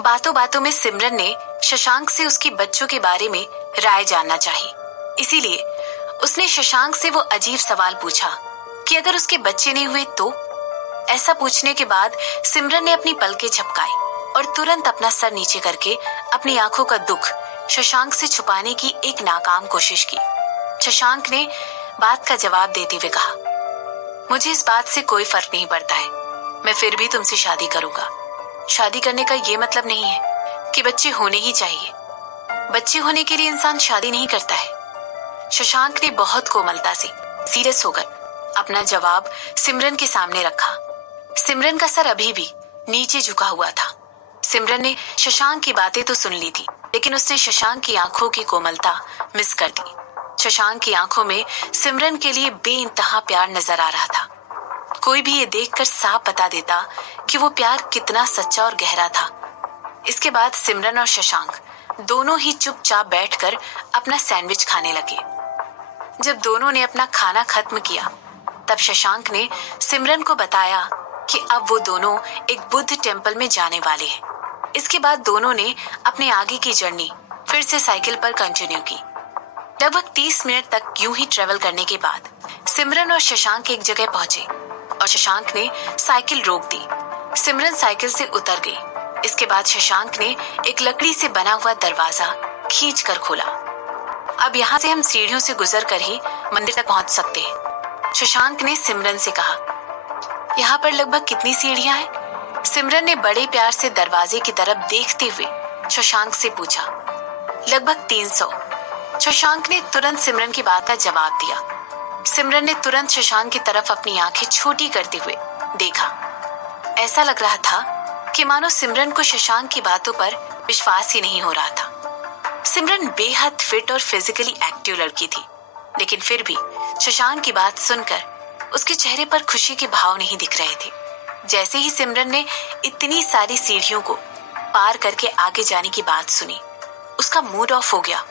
बातों बातों में सिमरन ने शशांक से उसके बच्चों के बारे में राय जानना चाही। इसीलिए उसने शशांक से वो अजीब सवाल पूछा कि अगर उसके बच्चे नहीं हुए तो। ऐसा पूछने के बाद सिमरन ने अपनी पलकें झपकाई और तुरंत अपना सर नीचे करके अपनी आंखों का दुख शशांक से छुपाने की एक नाकाम कोशिश की। शशांक ने बात का जवाब देते हुए कहा, मुझे इस बात से कोई फर्क नहीं पड़ता है, मैं फिर भी तुमसे शादी करूंगा। शादी करने का ये मतलब नहीं है कि बच्चे होने ही चाहिए। बच्चे होने के लिए इंसान शादी नहीं करता है। शशांक ने बहुत कोमलता से सीरियस होकर अपना जवाब सिमरन के सामने रखा। सिमरन का सर अभी भी नीचे झुका हुआ था। सिमरन ने शशांक की बातें तो सुन ली थी, लेकिन उसने शशांक की आंखों की कोमलता मिस कर दी। शशांक की आंखों में सिमरन के लिए बेइंतहा प्यार नजर आ रहा था। कोई भी ये देखकर साफ बता देता कि वो प्यार कितना सच्चा और गहरा था। इसके बाद सिमरन और शशांक दोनों ही चुपचाप बैठकर अपना सैंडविच खाने लगे। जब दोनों ने अपना खाना खत्म किया, तब शशांक ने सिमरन को बताया कि अब वो दोनों एक बुद्ध टेम्पल में जाने वाले हैं। इसके बाद दोनों ने अपने आगे की जर्नी फिर से साइकिल पर कंटिन्यू की। लगभग 30 मिनट तक यूं ही ट्रेवल करने के बाद सिमरन और शशांक एक जगह पहुंचे और शशांक ने साइकिल रोक दी। सिमरन साइकिल से उतर गई। इसके बाद शशांक ने एक लकड़ी से बना हुआ दरवाजा खींच कर खोला। अब यहाँ से हम सीढ़ियों से गुजर कर ही मंदिर तक पहुंच सकते हैं। शशांक ने सिमरन से कहा, यहाँ पर लगभग कितनी सीढ़ियां हैं? सिमरन ने बड़े प्यार से दरवाजे की तरफ देखते हुए शशांक से पूछा। लगभग 300। शशांक ने तुरंत सिमरन की बात का जवाब दिया। सिमरन ने तुरंत शशांक की तरफ अपनी आंखें छोटी करते हुए देखा। ऐसा लग रहा था कि मानो सिमरन को शशांक की बातों पर विश्वास ही नहीं हो रहा था। सिमरन बेहद फिट और फिजिकली एक्टिव लड़की थी, लेकिन फिर भी शशांक की बात सुनकर उसके चेहरे पर खुशी के भाव नहीं दिख रहे थे। जैसे ही सिमरन ने इतनी सारी सीढ़ियों को पार करके आगे जाने की बात सुनी, उसका मूड ऑफ हो गया।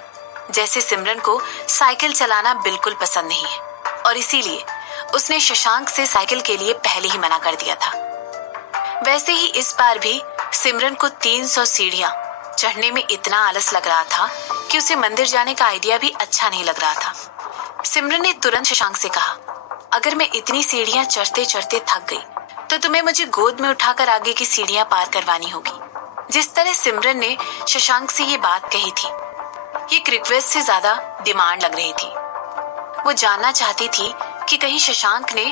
जैसे सिमरन को साइकिल चलाना बिल्कुल पसंद नहीं है और इसीलिए उसने शशांक से साइकिल के लिए पहले ही मना कर दिया था। वैसे ही इस बार भी सिमरन को 300 सीढ़ियां चढ़ने में इतना आलस लग रहा था कि उसे मंदिर जाने का आइडिया भी अच्छा नहीं लग रहा था। सिमरन ने तुरंत शशांक से कहा, अगर मैं इतनी सीढ़ियां चढ़ते चढ़ते थक गई तो तुम्हें मुझे गोद में उठाकर आगे की सीढ़ियां पार करवानी होगी। जिस तरह सिमरन ने शशांक से ये बात कही थी, ये एक रिक्वेस्ट से ज्यादा डिमांड लग रही थी। वो जानना चाहती थी कि कहीं शशांक ने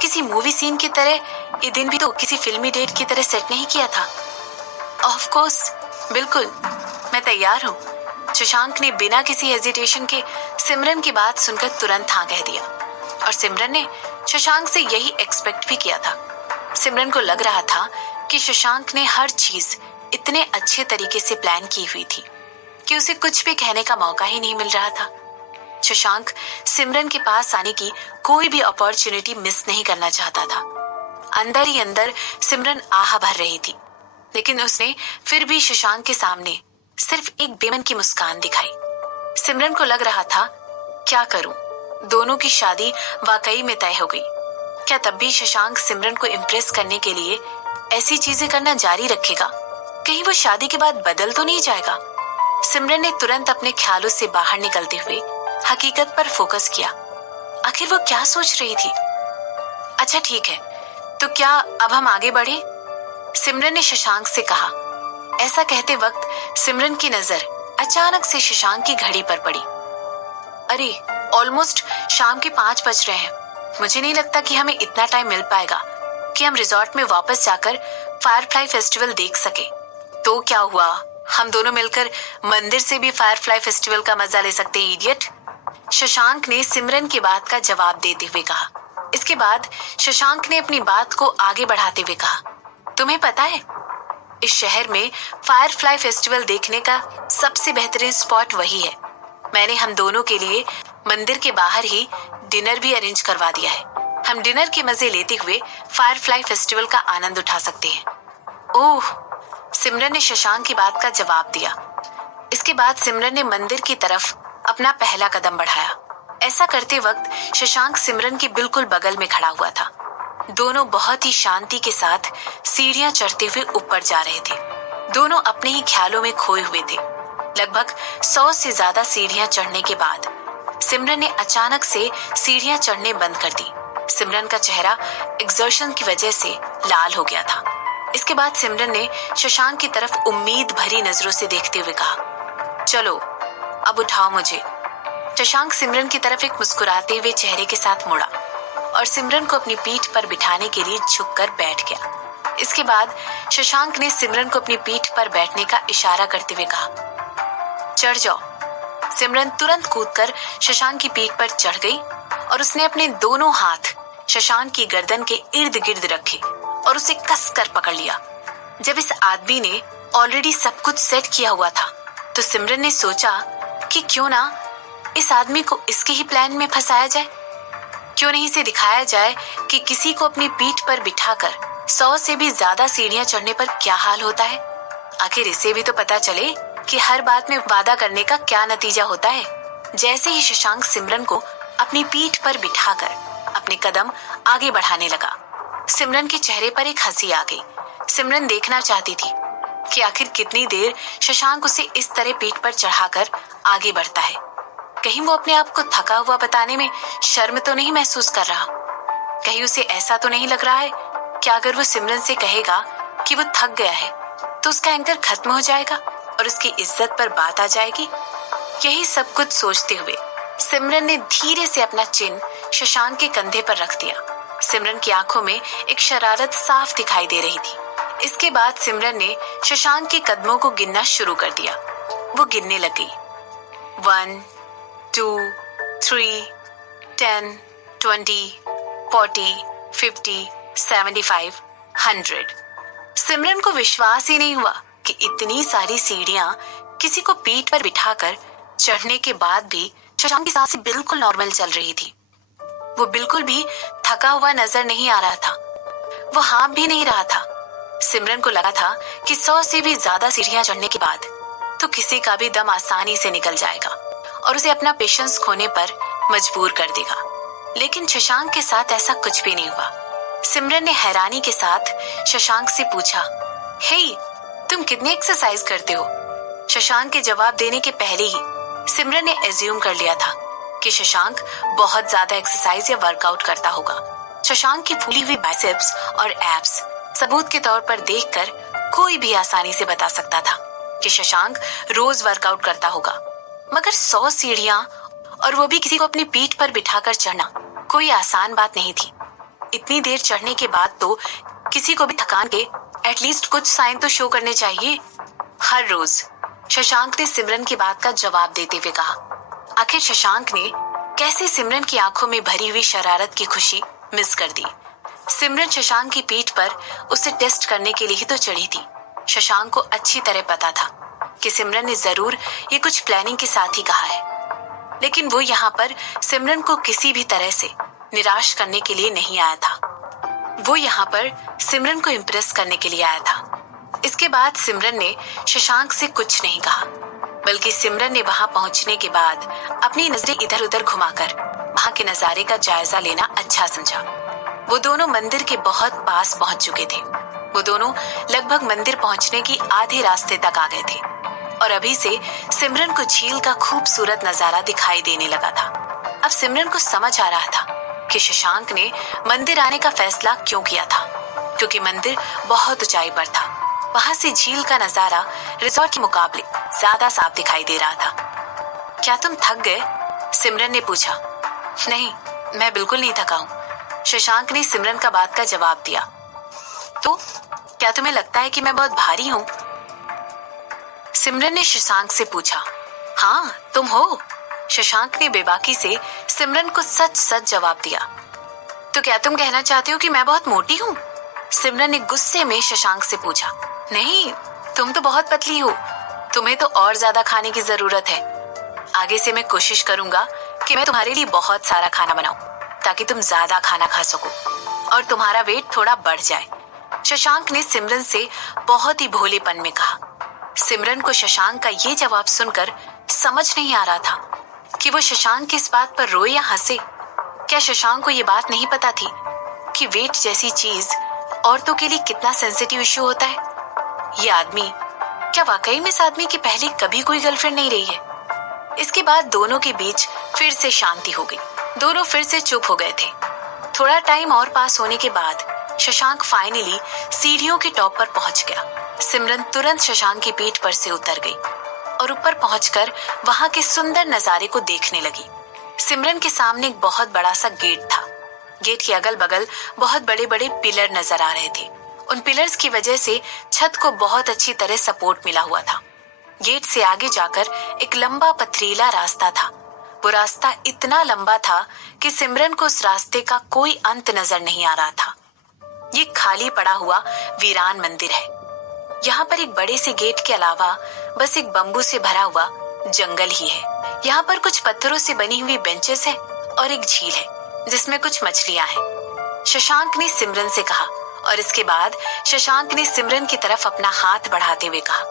किसी मूवी सीन की तरह ये दिन भी तो किसी फिल्मी डेट की तरह सेट नहीं किया था। ऑफ कोर्स, बिल्कुल, मैं तैयार हूँ। शशांक ने बिना किसी हेजिटेशन के सिमरन की बात सुनकर तुरंत हाँ कह दिया और सिमरन ने शशांक से यही एक्सपेक्ट भी किया था। सिमरन को लग रहा था कि शशांक ने हर चीज इतने अच्छे तरीके से प्लान की हुई थी कि उसे कुछ भी कहने का मौका ही नहीं मिल रहा था। शशांक सिमरन के पास आने की कोई भी अपॉर्चुनिटी मिस नहीं करना चाहता था। अंदर ही अंदर सिमरन आह भर रही थी, लेकिन उसने फिर भी शशांक के सामने सिर्फ एक बेमन की मुस्कान दिखाई। सिमरन को लग रहा था, क्या करूं? दोनों की शादी वाकई में तय हो गई। क्या तब भी शशांक सिमरन को इम्प्रेस करने के लिए ऐसी चीजें करना जारी रखेगा? कहीं वो शादी के बाद बदल तो नहीं जाएगा? सिमरन ने तुरंत अपने ख्यालों से बाहर निकलते हुए हकीकत पर फोकस किया। आखिर वो क्या सोच रही थी? अच्छा ठीक है, तो क्या अब हम आगे बढ़े? सिमरन ने शशांक से कहा। ऐसा कहते वक्त सिमरन की नजर अचानक से शशांक की घड़ी पर पड़ी। अरे, ऑलमोस्ट शाम के 5 बज रहे हैं। मुझे नहीं लगता कि हमें इतना टाइम मिल पाएगा कि हम रिजॉर्ट में वापस जाकर फायरफ्लाई फेस्टिवल देख सके। तो क्या हुआ, हम दोनों मिलकर मंदिर से भी फायरफ्लाई फेस्टिवल का मजा ले सकते हैं, इडियट। शशांक ने सिमरन की बात का जवाब देते हुए कहा। इसके बाद शशांक ने अपनी बात को आगे बढ़ाते हुए कहा, तुम्हें पता है, इस शहर में फायरफ्लाई फेस्टिवल देखने का सबसे बेहतरीन स्पॉट वही है। मैंने हम दोनों के लिए मंदिर के बाहर ही डिनर भी अरेंज करवा दिया है। हम डिनर के मजे लेते हुए फायरफ्लाई फेस्टिवल का आनंद उठा सकते हैं। ओह, सिमरन ने शशांक की बात का जवाब दिया। इसके बाद सिमरन ने मंदिर की तरफ अपना पहला कदम बढ़ाया। ऐसा करते वक्त शशांक सिमरन के बिल्कुल बगल में खड़ा हुआ था। दोनों बहुत ही शांति के साथ सीढ़ियां चढ़ते हुए ऊपर जा रहे थे। दोनों अपने ही ख्यालों में खोए हुए थे। लगभग 100 से ज्यादा सीढ़ियां चढ़ने के बाद सिमरन ने अचानक से सीढ़ियां चढ़ने बंद कर दी। सिमरन का चेहरा एग्जर्शन की वजह से लाल हो गया था। इसके बाद सिमरन ने शशांक की तरफ उम्मीद भरी नजरों से देखते हुए कहा, चलो अब उठाओ मुझे। शशांक सिमरन की तरफ एक मुस्कुराते हुए चेहरे के साथ मुड़ा और सिमरन को अपनी पीठ पर बिठाने के लिए झुककर बैठ गया। इसके बाद शशांक ने सिमरन को अपनी पीठ पर बैठने का इशारा करते हुए कहा, चढ़ जाओ। सिमरन तुरंत कूदकर शशांक की पीठ पर चढ़ गई और उसने अपने दोनों हाथ शशांक की गर्दन के इर्द गिर्द रखे और उसे कसकर पकड़ लिया। जब इस आदमी ने ऑलरेडी सब कुछ सेट किया हुआ था तो सिमरन ने सोचा कि क्यों ना इस आदमी को इसके ही प्लान में फंसाया जाए। क्यों नहीं इसे दिखाया जाए कि किसी को अपनी पीठ पर बिठाकर 100 से भी ज्यादा सीढ़ियां चढ़ने पर क्या हाल होता है। आखिर इसे भी तो पता चले कि हर बात में वादा करने का क्या नतीजा होता है। जैसे ही शशांक सिमरन को अपनी पीठ पर बिठाकर अपने कदम आगे बढ़ाने लगा, सिमरन के चेहरे पर एक हंसी आ गई। सिमरन देखना चाहती थी कि आखिर कितनी देर शशांक उसे इस तरह पीठ पर चढ़ाकर आगे बढ़ता है। कहीं वो अपने आप को थका हुआ बताने में शर्म तो नहीं महसूस कर रहा। कहीं उसे ऐसा तो नहीं लग रहा है कि अगर वो सिमरन से कहेगा कि वो थक गया है तो उसका एंकर खत्म हो जाएगा और उसकी इज्जत पर बात आ जाएगी। यही सब कुछ सोचते हुए सिमरन ने धीरे से अपना चिन शशांक के कंधे पर रख दिया। सिमरन की आंखों में एक शरारत साफ दिखाई दे रही थी। इसके बाद सिमरन ने शशांक के कदमों को गिनना शुरू कर दिया। वो गिनने लग गई। 1, 2, 3, 10, 20, 40, 50, 75, 100। सिमरन को विश्वास ही नहीं हुआ कि इतनी सारी सीढ़ियां किसी को पीठ पर बिठाकर चढ़ने के बाद भी शशांक की सांसें बिल्कुल नॉर्मल चल रही थी। वो बिल्कुल भी थका हुआ नजर नहीं आ रहा था। वो हाँफ भी नहीं रहा था। सिमरन को लगा था कि 100 से भी ज्यादा सीढ़ियां चढ़ने के बाद तो किसी का भी दम आसानी से निकल जाएगा और उसे अपना पेशेंस खोने पर मजबूर कर देगा। लेकिन शशांक के साथ ऐसा कुछ भी नहीं हुआ। सिमरन ने हैरानी के साथ शशांक से पूछा, हे, तुम कितनी एक्सरसाइज करते हो? शशांक के जवाब देने के पहले ही सिमरन ने एज्यूम कर लिया था कि शशांक बहुत ज्यादा एक्सरसाइज या वर्कआउट करता होगा। शशांक की फूली हुई बाइसेप्स और एब्स सबूत के तौर पर देखकर कोई भी आसानी से बता सकता था कि शशांक रोज वर्कआउट करता होगा। मगर 100 सीढ़ियां और वो भी किसी को अपनी पीठ पर बिठाकर चढ़ना कोई आसान बात नहीं थी। इतनी देर चढ़ने के बाद तो किसी को भी थकान के एटलीस्ट कुछ साइन तो शो करने चाहिए। हर रोज शशांक ने सिमरन की बात का जवाब देते हुए कहा। आखिर शशांक ने कैसे सिमरन की आंखों में भरी हुई शरारत की खुशी मिस कर दी। सिमरन शशांक की पीठ पर उसे टेस्ट करने के लिए ही तो चढ़ी थी। शशांक को अच्छी तरह पता था कि सिमरन ने जरूर ये कुछ प्लानिंग के साथ ही कहा है। लेकिन वो यहाँ पर सिमरन को किसी भी तरह से निराश करने के लिए नहीं आया था। वो यहाँ पर सिमरन को इम्प्रेस करने के लिए आया था। इसके बाद सिमरन ने शशांक से कुछ नहीं कहा, बल्कि सिमरन ने वहां पहुंचने के बाद अपनी नजरें इधर उधर घुमाकर वहां के नजारे का जायजा लेना अच्छा समझा। वो दोनों मंदिर के बहुत पास पहुंच चुके थे। वो दोनों लगभग मंदिर पहुंचने की आधे रास्ते तक आ गए थे और अभी से सिमरन को झील का खूबसूरत नजारा दिखाई देने लगा था। अब सिमरन को समझ आ रहा था कि शशांक ने मंदिर आने का फैसला क्यों किया था, क्योंकि मंदिर बहुत ऊंचाई पर था। वहां से झील का नजारा रिजॉर्ट के मुकाबले ज्यादा साफ दिखाई दे रहा था। क्या तुम थक गए? सिमरन ने पूछा। नहीं, मैं बिल्कुल नहीं थका हूँ, शशांक ने सिमरन का बात का जवाब दिया। तो क्या तुम्हें लगता है कि मैं बहुत भारी हूँ? सिमरन ने शशांक से पूछा। हाँ, तुम हो, शशांक ने बेबाकी से सिमरन को सच सच जवाब दिया। तो क्या तुम कहना चाहते हो कि मैं बहुत मोटी हूँ? सिमरन ने गुस्से में शशांक से पूछा। नहीं, तुम तो बहुत पतली हो, तुम्हें तो और ज्यादा खाने की जरूरत है। आगे से मैं कोशिश करूंगा कि मैं तुम्हारे लिए बहुत सारा खाना बनाऊं ताकि तुम ज्यादा खाना खा सको और तुम्हारा वेट थोड़ा बढ़ जाए, शशांक ने सिमरन से बहुत ही भोलेपन में कहा। सिमरन को शशांक का ये जवाब सुनकर समझ नहीं आ रहा था कि वो शशांक की इस बात पर रोए या हंसे। क्या शशांक को ये बात नहीं पता थी कि वेट जैसी चीज औरतों के लिए कितना सेंसिटिव इश्यू होता है? ये आदमी क्या वाकई में इस आदमी की पहले कभी कोई गर्लफ्रेंड नहीं रही है? इसके बाद दोनों के बीच फिर से शांति हो गई। दोनों फिर से चुप हो गए थे। थोड़ा टाइम और पास होने के बाद शशांक फाइनली सीढ़ियों के टॉप पर पहुंच गया। सिमरन तुरंत शशांक की पीठ पर से उतर गई और ऊपर पहुंचकर वहां के सुंदर नजारे को देखने लगी। सिमरन के सामने एक बहुत बड़ा सा गेट था। गेट के अगल बगल बहुत बड़े बड़े पिलर नजर आ रहे थे। उन पिलर्स की वजह से छत को बहुत अच्छी तरह सपोर्ट मिला हुआ था। गेट से आगे जाकर एक लंबा पथरीला रास्ता था। वो रास्ता इतना लंबा था कि सिमरन को उस रास्ते का कोई अंत नजर नहीं आ रहा था। ये खाली पड़ा हुआ वीरान मंदिर है। यहाँ पर एक बड़े से गेट के अलावा बस एक बम्बू से भरा हुआ जंगल ही है। यहाँ पर कुछ पत्थरों से बनी हुई बेंचेस है और एक झील है जिसमें कुछ मछलियां हैं। शशांक ने सिमरन से कहा और इसके बाद शशांक ने सिमरन की तरफ अपना हाथ बढ़ाते हुए कहा,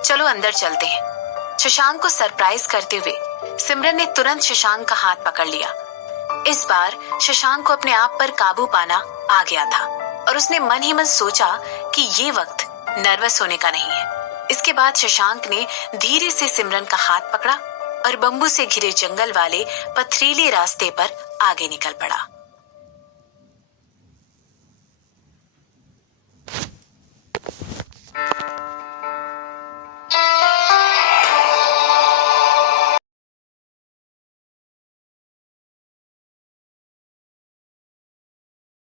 चलो अंदर चलते हैं। शशांक को सरप्राइज करते हुए सिमरन ने तुरंत शशांक का हाथ पकड़ लिया। इस बार शशांक को अपने आप पर काबू पाना आ गया था और उसने मन ही मन सोचा कि ये वक्त नर्वस होने का नहीं है। इसके बाद शशांक ने धीरे से सिमरन का हाथ पकड़ा और बम्बू से घिरे जंगल वाले पथरीले रास्ते पर आगे निकल पड़ा।